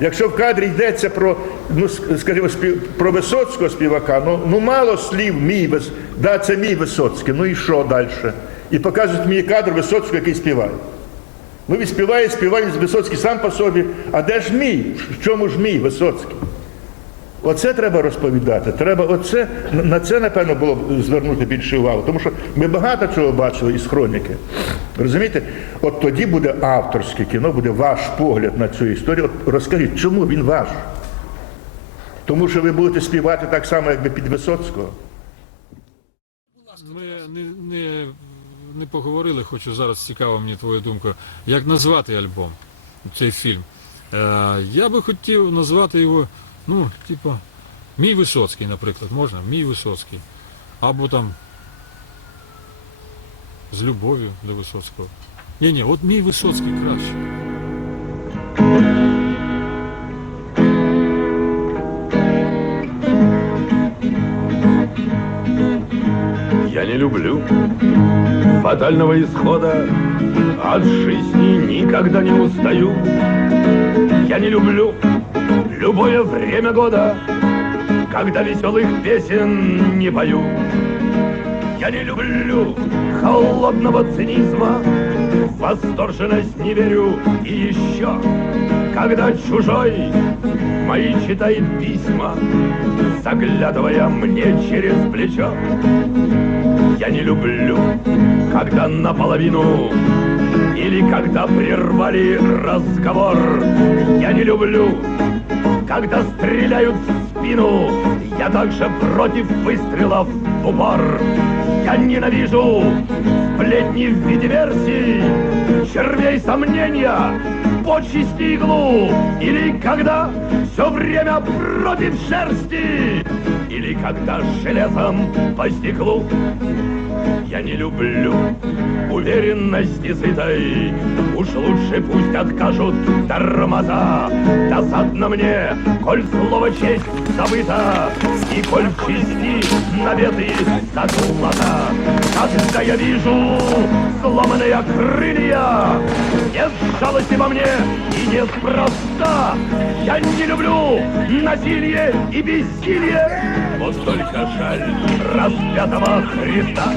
Якщо в кадрі йдеться про, ну скажімо, спів, про Висоцького співака, ну, ну мало слів мій да, це мій Висоцький, ну і що далі? І показують мій кадр Висоцького, який співає. Ну він співає, співає Висоцький сам по собі. А де ж мій? В чому ж мій Висоцький? Оце треба розповідати. Треба оце, на це, напевно, було б звернути більше увагу. Тому що ми багато чого бачили із хроніки. Розумієте? От тоді буде авторське кіно, буде ваш погляд на цю історію. От розкажіть, чому він ваш? Тому що ви будете співати так само, як би під Висоцького. Ми не, не, не поговорили, хочу зараз цікаво мені твоя думка. Як назвати альбом, цей фільм? Е, я би хотів назвати його, ну, типу, Мій Висоцький, наприклад, можна? Мій Висоцький. Або там з любов'ю до Висоцького. Ні, ні, от мій Висоцький краще. Я не люблю фатального исхода, от жизни никогда не устаю. Я не люблю любое время года, когда веселых песен не пою. Я не люблю холодного цинизма, в восторженность не верю. И еще, когда чужой мои читает письма, заглядывая мне через плечо. Я не люблю, когда наполовину или когда прервали разговор. Я не люблю, когда стреляют в спину. Я также против выстрелов в упор. Я ненавижу сплетни в виде версий, червей сомнения, почести иглу. Или когда все время против шерсти, или когда железом по стеклу. Я не люблю уверенности сытой. Уж лучше пусть откажут тормоза. Досадно мне, коль слово честь забыто. И коль в чести наветы задумано Когда я вижу сломанные крылья. Нет жалости во мне и неспроста. Я не люблю насилие и бессилие. Вот только жаль распятого Христа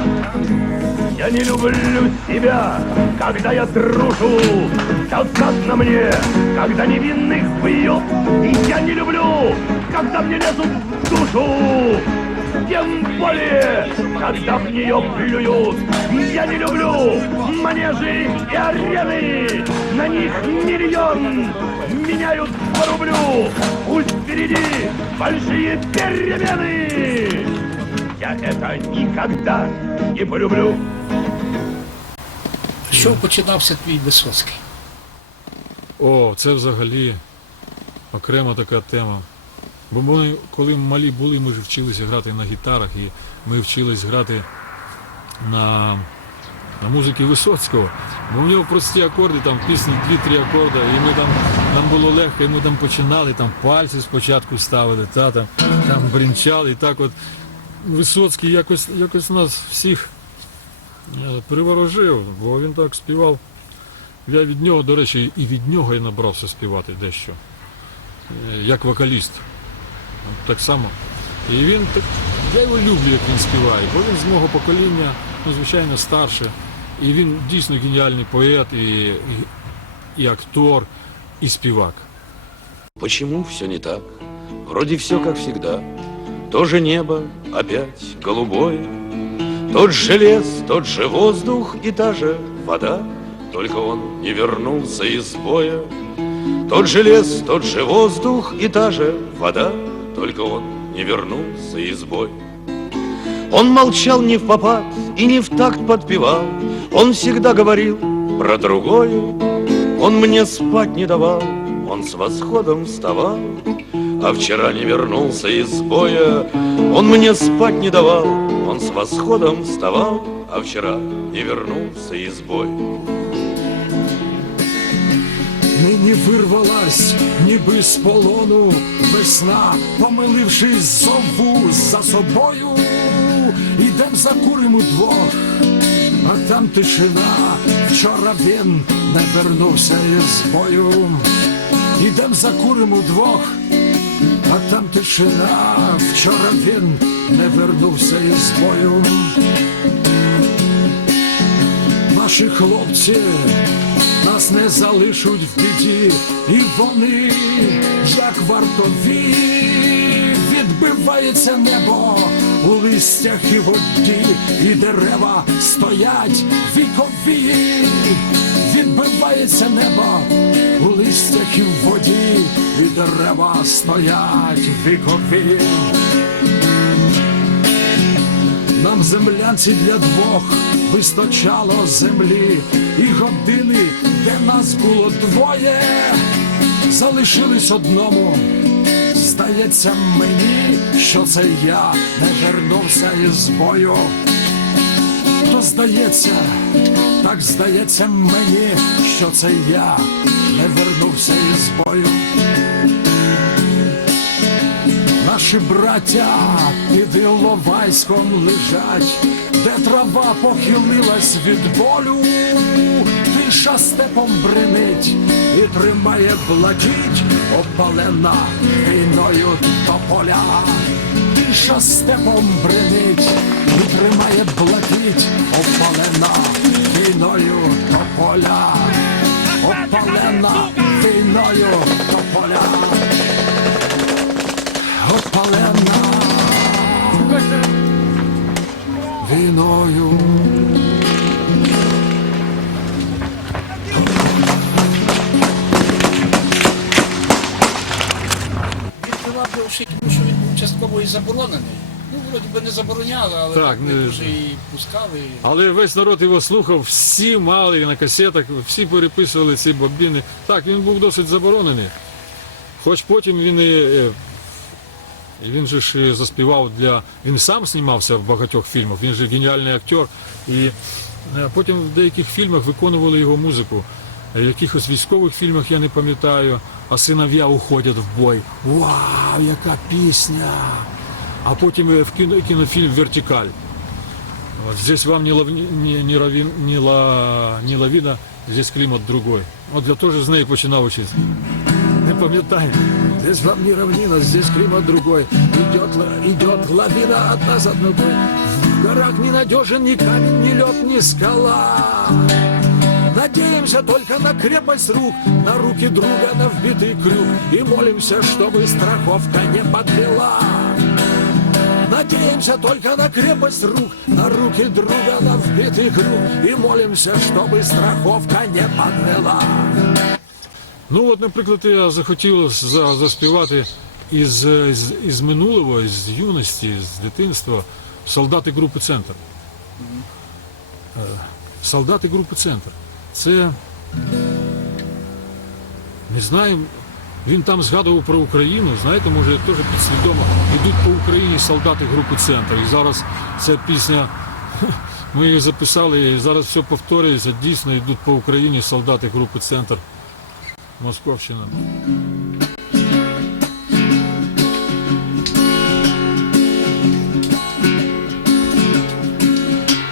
я не люблю себя, когда я трушу Досадно мне, когда невинных бьют И я не люблю, когда мне лезут в душу. Тем более, когда в нее плюют. Я не люблю манежи и арены. На них миллион меняют по рублю. Пусть впереди большие перемены Я это никогда не полюблю З чого починався твій Висоцький? О, це взагалі окрема така тема. Бо ми, коли малі були, ми ж вчилися грати на гітарах і ми вчились грати на, на музиці Висоцького. Бо в нього прості акорди, там пісні дві-три акорди, і ми там, нам було легко, і ми там починали, там пальці спочатку ставили, та, там, там брінчали. І так от Висоцький якось, якось нас всіх е, приворожив, бо він так співав. Я від нього, до речі, і від нього я набрався співати дещо. Е, Як вокаліст. Так само. І він так. Я його люблю, як він співає, бо він з мого покоління, ну, звичайно, старше. І він дійсно геніальний поет, і, і, і актор, і співак. Почему все не так? Вроде все как всегда. То же небо опять голубое, Тот же лес, тот же воздух и та же вода, Только он не вернулся из боя. Тот же лес, тот же воздух и та же вода, Только он не вернулся из боя. Он молчал не в попад и не в такт подпевал, Он всегда говорил про другое, Он мне спать не давал, он с восходом вставал, А вчера не вернулся из боя. Он мне спать не давал, он с восходом вставал, А вчера не вернулся из боя. Нині вирвалась, ніби з полону весна, помилившись зову за собою, ідем закурим удвох, а там тишина, вчора він не вернувся із бою. ідем закуримо вдвох, А там тишина, вчора він не вернувся із бою. Наші хлопці нас не залишуть в біді, і вони, як вартові, відбивається небо у листях і воді, і дерева стоять вікові, відбивається небо у листях і в воді, і дерева стоять вікові. Нам землянці для двох вистачало землі і години, де нас було двоє, залишились одному. Здається мені, що це я не вернувся із бою. То здається, так здається мені, що це я не вернувся із бою. Наші браття під Іловайськом лежать, де трава похилилась від болю, тиша степом бренить і тримає блакить, опалена війною тополя. Тиша степом бренить і тримає блакить, опалена війною тополя, опалена війною тополя опалена війною. Відбивав тому що він був частково і заборонений. Ну, вроді би не забороняли, але Так, так, не не- дуже і пускали. Але весь народ його слухав, всі мали на касетах, всі переписували ці бобіни. Так, він був досить заборонений. Хоч потім він і. е, Він же ж заспівав для. Він сам знімався в багатьох фільмах, він же геніальний актер. І е, потім в деяких фільмах виконували його музику. В якихось військових фільмах я не пам'ятаю, а синов'я уходять в бой. Вау, яка пісня! А потім е, в кіно, кінофільм Вертикаль. Вот здесь вам не, лав, не, не, равин, не, ла, не лавина, здесь климат другой. От я теж з неї починав учитися. Не пам'ятаю. Здесь вам не равнина, здесь климат другой. Идет, идет лавина одна за другой. В горах не надежен ни камень, ни лед, ни скала. Надеемся только на крепость рук, на руки друга, на вбитый крюк. И молимся, чтобы страховка не подвела. Надеемся только на крепость рук, на руки друга, на вбитый круг И молимся, чтобы страховка не подвела Ну от, наприклад, я захотів за, заспівати із, із, із минулого, із юності, з дитинства солдати групи Центр. Е, Солдати групи Центр. Це не знаю, він там згадував про Україну, знаєте, може теж підсвідомо йдуть по Україні солдати групи Центр. І зараз ця пісня, ми її записали, і зараз все повторюється. Дійсно йдуть по Україні солдати групи Центр. Московщина.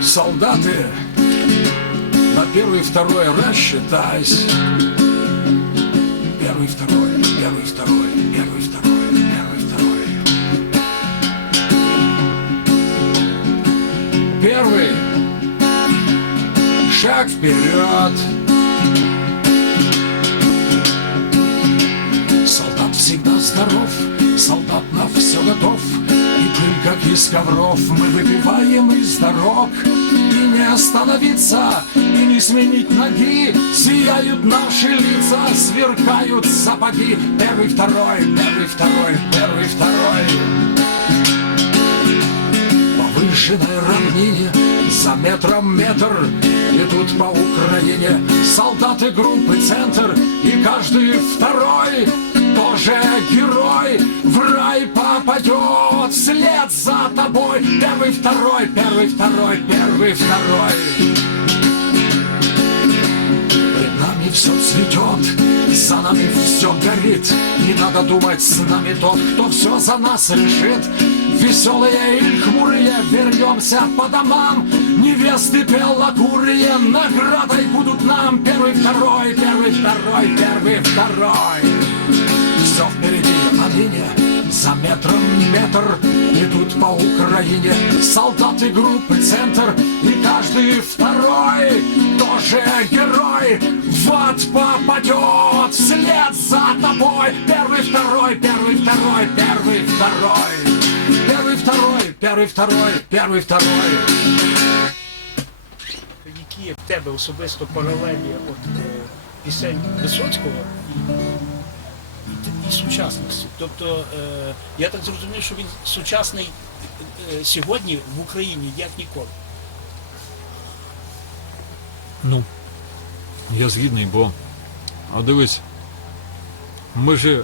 Солдаты, на первый, второй рассчитайся. Первый, второй, первый, второй, первый, второй, первый, второй. Первый шаг вперед. Всегда здоров, солдат на все готов. И пыль, как из ковров, мы выпиваем из дорог. И не остановиться, и не сменить ноги. Сияют наши лица, сверкают сапоги. Первый, второй, первый, второй, первый, второй. По выжженной равнине за метром метр Идут по Украине солдаты группы «Центр» И каждый второй тоже герой В рай попадет вслед за тобой. Первый, второй, первый, второй, первый, второй. Пред нами все цветет, за нами все горит. Не надо думать, с нами тот, кто все за нас решит. Веселые или хмурые вернемся по домам. Невесты белокурые наградой будут нам. Первый, второй, первый, второй, первый, второй Все впереди, а ныне за метром метр Идут по Украине солдаты группы «Центр» И каждый второй тоже герой В ад попадет вслед за тобой Первый, второй, первый, второй, первый, второй Первый, второй, первый, второй, первый, второй Які в тебе особисто паралелі от, е, пісень Висоцького і, і, сучасності. Тобто, е, я так зрозумів, що він сучасний е, е, сьогодні в Україні як ніколи. Ну, я згідний, бо. А дивись, ми ж,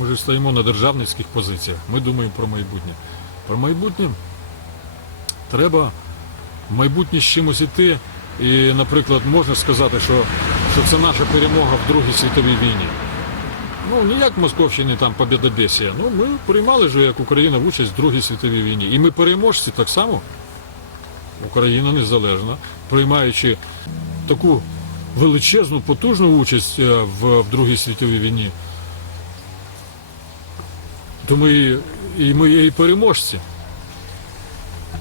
ми ж стоїмо на державницьких позиціях. Ми думаємо про майбутнє. Про майбутнє треба в майбутнє з чимось іти. І, наприклад, можна сказати, що, що це наша перемога в Другій світовій війні. Ну, не як в там побідобесія. Ну, ми приймали ж як Україна участь в Другій світовій війні. І ми переможці так само. Україна незалежна, приймаючи таку величезну, потужну участь е, в, в Другій світовій війні, то ми і ми є і переможці.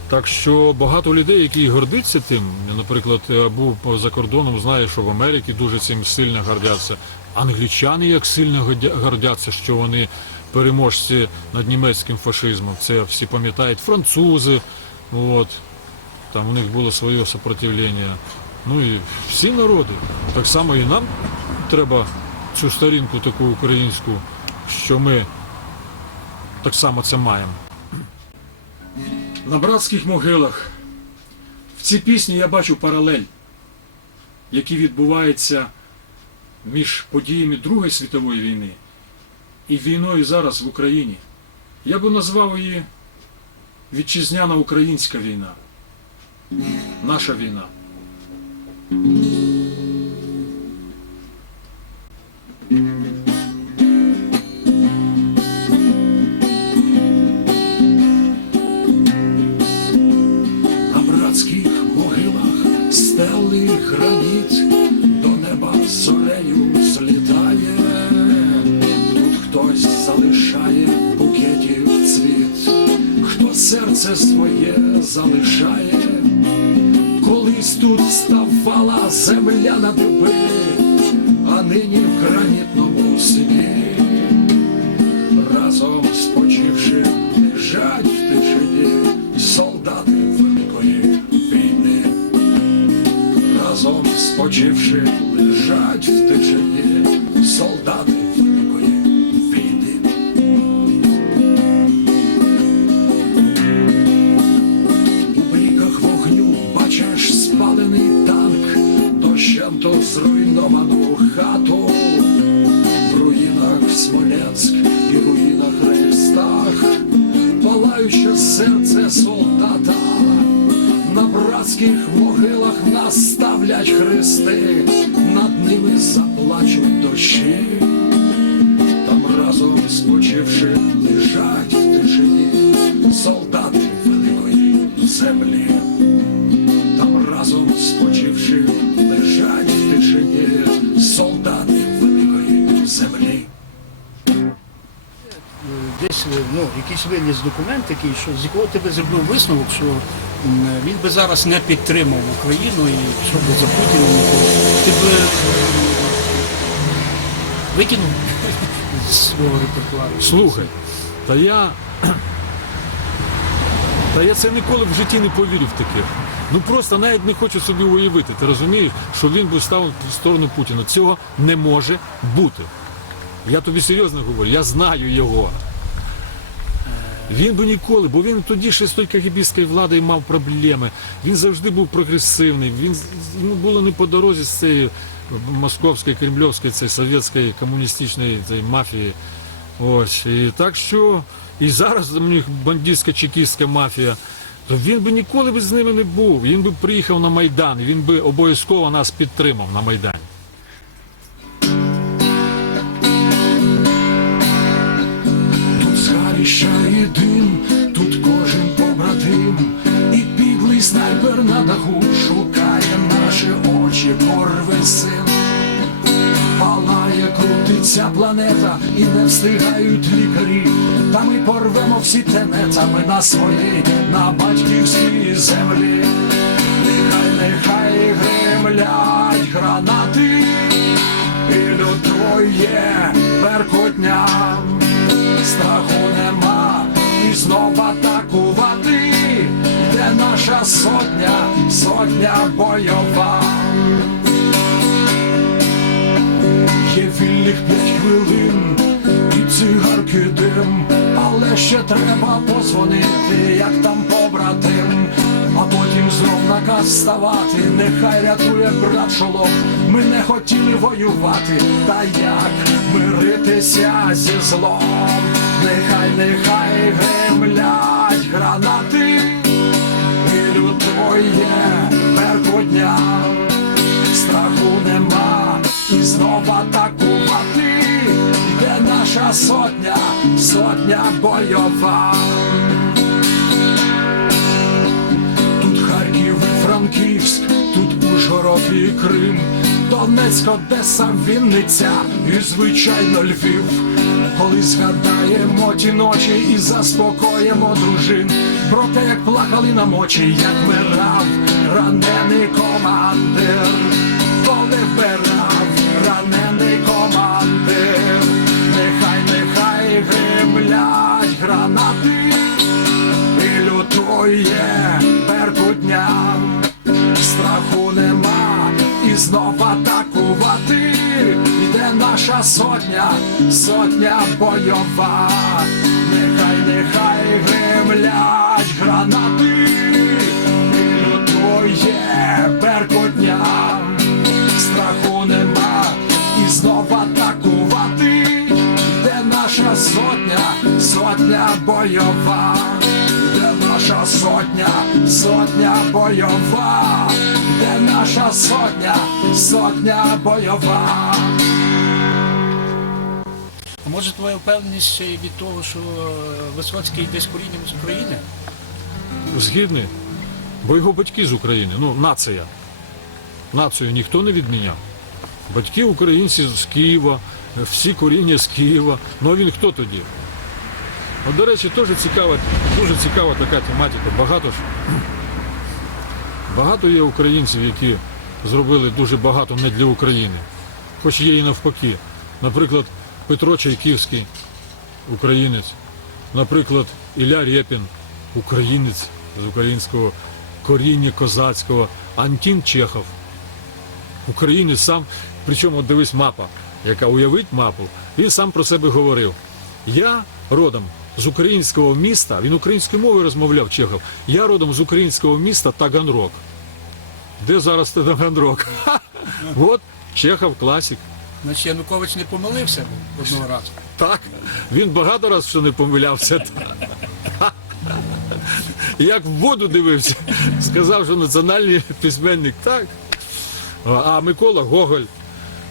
Так що багато людей, які гордиться тим, наприклад, е, був за кордоном, знаю, що в Америці дуже цим сильно гордяться. Англічани як сильно гордяться, що вони переможці над німецьким фашизмом. Це всі пам'ятають французи. От. Там у них було своє сопротивлення. Ну і всі народи. Так само і нам треба цю сторінку таку українську, що ми так само це маємо. На братських могилах в цій пісні я бачу паралель, які відбуваються між подіями Другої світової війни і війною зараз в Україні. Я би назвав її вітчизняна українська війна. Наша війна. Разом спочивши, лежать в тишині землі. Там разом спочивши лежать в тишині солдати великої землі. Е, Десь е, ну, якийсь виліз документ такий, що з якого ти би зробив висновок, що він би зараз не підтримав Україну і що би за Путіна. Ти би викинув з свого репертуару. Слухай, та я. Та я це ніколи в житті не повірю в таке. Ну просто навіть не хочу собі уявити. Ти розумієш, що він би став в сторону Путіна. Цього не може бути. Я тобі серйозно говорю, я знаю його. Він би ніколи, бо він тоді ще з тої кагібістської влади мав проблеми. Він завжди був прогресивний. Він йому було не по дорозі з цієї московської, кремльовської, цієї совєтської комуністичної цієї мафії. Ось. І так що і зараз у них бандитська чекістська мафія. То він би ніколи б з ними не був. Він би приїхав на Майдан, він би обов'язково нас підтримав на Майдані. Тут згарища і дим, тут кожен побратим, і підлий снайпер на даху шукає наші очі, порве син, Крутиться планета і не встигають лікарі. Та ми порвемо всі тенетами на своїй, на батьківській землі. Нехай, нехай гремлять гранати, і лютує беркутня. Страху нема і знов атакувати, де наша сотня, сотня бойова. Вільних п'ять хвилин і цигарки дим, але ще треба позвонити, як там побратим, а потім знов наказ ставати, нехай рятує брат шолом. Ми не хотіли воювати, та як миритися зі злом, нехай, нехай гремлять гранати, і лютує беркутня страху нема, і знов атакувати, де наша сотня, сотня бойова. Тут Харків Франківськ, тут Ужгород і Крим, Донецьк, Одеса, Вінниця і звичайно Львів. Коли згадаємо ті ночі і заспокоїмо дружин, про те, як плакали на мочі, як вмирав ранений командир, коли вмирав ранений командир, нехай, нехай гремлять гранати і лютує беркутня, страху нема і знов атакувати, йде наша сотня, сотня бойова, нехай, нехай гремлять бойова, де наша сотня, сотня бойова, де наша сотня, сотня бойова. А може твоя впевненість ще й від того, що е, Висоцький йде з корінням з України? Згідний, бо його батьки з України, ну, нація. Націю ніхто не відміняв. Батьки українці з Києва, всі коріння з Києва. Ну а він хто тоді? От, до речі, теж цікава, дуже цікава така тематика. Багато ж багато є українців, які зробили дуже багато не для України, хоч є і навпаки. Наприклад, Петро Чайківський, українець, наприклад, Ілля Рєпін, українець з українського коріння козацького, Антін Чехов, українець сам, причому дивись мапа, яка уявить мапу, він сам про себе говорив. Я родом з українського міста, він українською мовою розмовляв Чехов. Я родом з українського міста Таганрог. Де зараз Таганрог? От Чехов класик. Значить Янукович не помилився одного разу. Так, він багато разів що не помилявся. Як в воду дивився, сказав, що національний письменник так. А Микола Гоголь.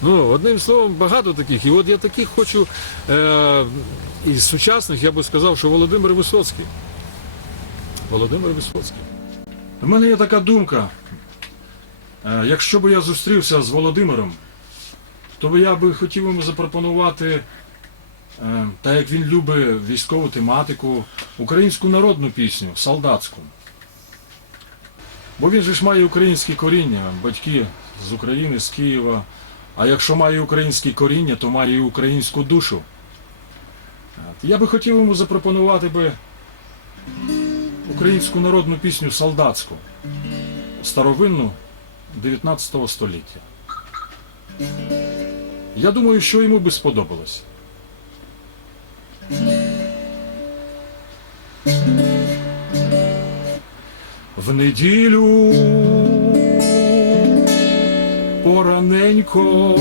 Ну, одним словом, багато таких. І от я таких хочу е, із сучасних, я би сказав, що Володимир Висоцький. Володимир Висоцький. У мене є така думка. Е, якщо б я зустрівся з Володимиром, то я би хотів йому запропонувати Е, Та як він любить військову тематику, українську народну пісню, солдатську. Бо він же ж має українське коріння, батьки з України, з Києва. А якщо має українське коріння, то має і українську душу. Я би хотів йому запропонувати би українську народну пісню солдатську, старовинну 19 століття. Я думаю, що йому би сподобалось. В неділю пораненько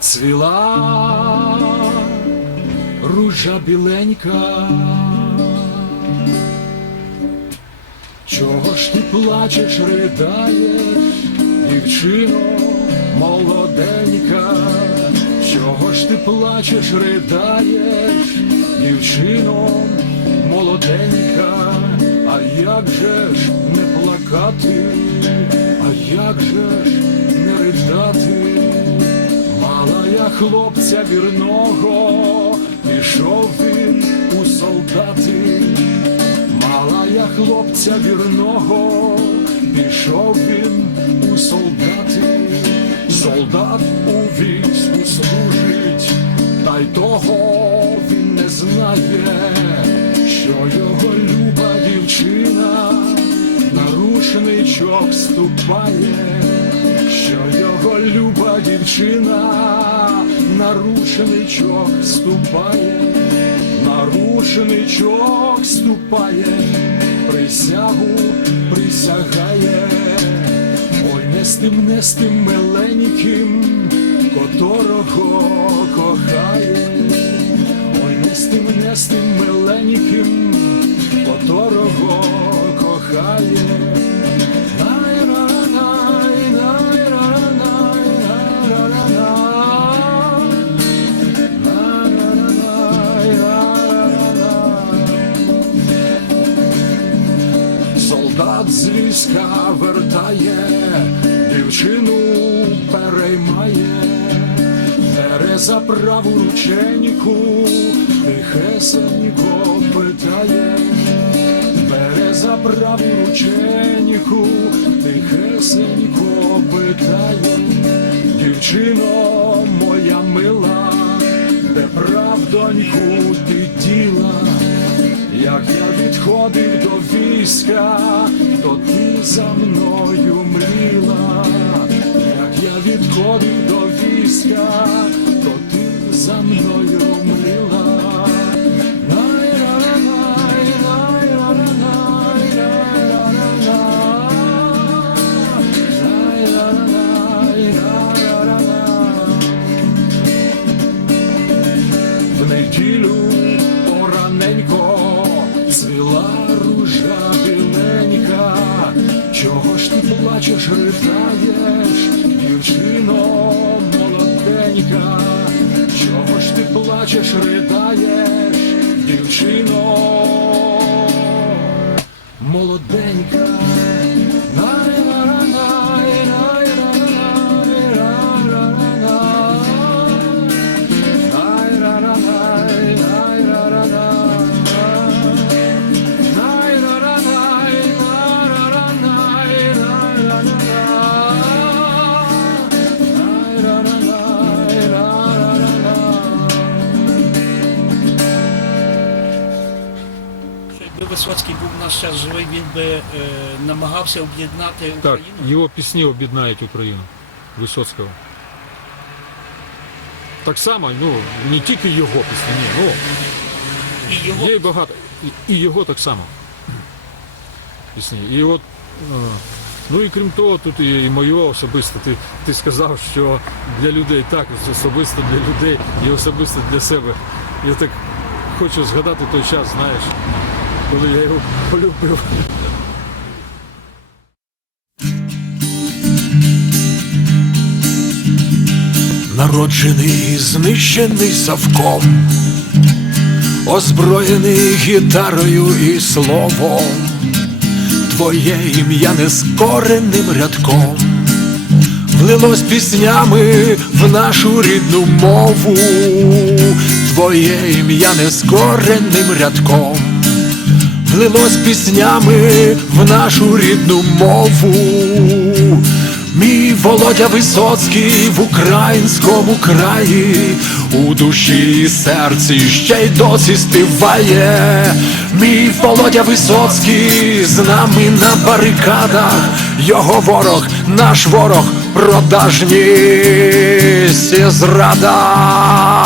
цвіла ружа біленька. Чого ж ти плачеш, ридаєш, дівчино молоденька? Чого ж ти плачеш, ридаєш, дівчино молоденька? А як же ж не плакати, а як же ж не ридати? хлопця вірного, пішов він у солдати, мала я хлопця вірного, пішов він у солдати, солдат у війську служить, та й того він не знає, що його люба дівчина на рушничок ступає, що його люба дівчина на рушничок ступає, на рушничок ступає, присягу присягає, ой, не з тим, не з тим миленьким, котрого кохає, ой, не з тим, не з тим миленьким, котрого рученьку, тихесенько питає, бере за праву рученьку, тихесенько питає, дівчино моя мила, де правдоньку ти діла, як я відходив до війська, то ти за мною мріла, як я відходив до війська, Наш час живий, він би е, намагався об'єднати Так, Україну. його пісні об'єднають Україну Висоцького. Так само, ну, не тільки його пісні, ні, ну, І його є і багато. І, і його так само. Пісні. І от, е, ну і крім того, тут і, і моє особисто. Ти, ти сказав, що для людей так, особисто для людей і особисто для себе. Я так хочу згадати той час, знаєш, коли я його полюбив. Народжений, знищений совком, озброєний гітарою і словом, твоє ім'я нескореним рядком, влилось піснями в нашу рідну мову, твоє ім'я нескореним рядком, влилось піснями в нашу рідну мову. Мій Володя Висоцький в українському краї, у душі і серці ще й досі співає. Мій Володя Висоцький з нами на барикадах, його ворог, наш ворог, продажність і зрада.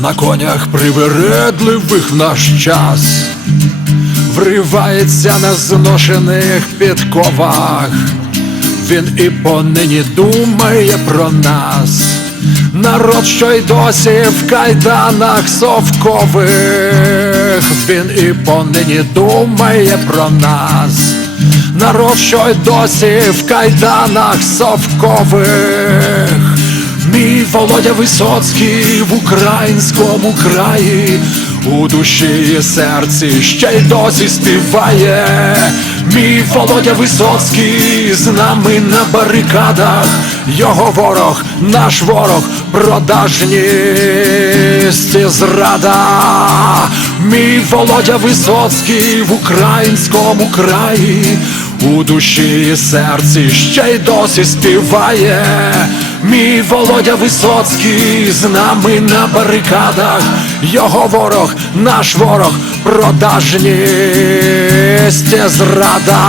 На конях привередливих в наш час вривається на зношених підковах. Він і понині думає про нас. Народ, що й досі в кайданах совкових, він і понині думає про нас. Народ, що й досі в кайданах совкових. Мій Володя Висоцький в українському краї, у душі і серці ще й досі співає. Мій Володя Висоцький з нами на барикадах, його ворог, наш ворог, продажність і зрада. Мій Володя Висоцький в українському краї, у душі і серці ще й досі співає. Мій Володя Висоцький з нами на барикадах, його ворог, наш ворог, продажність зрада.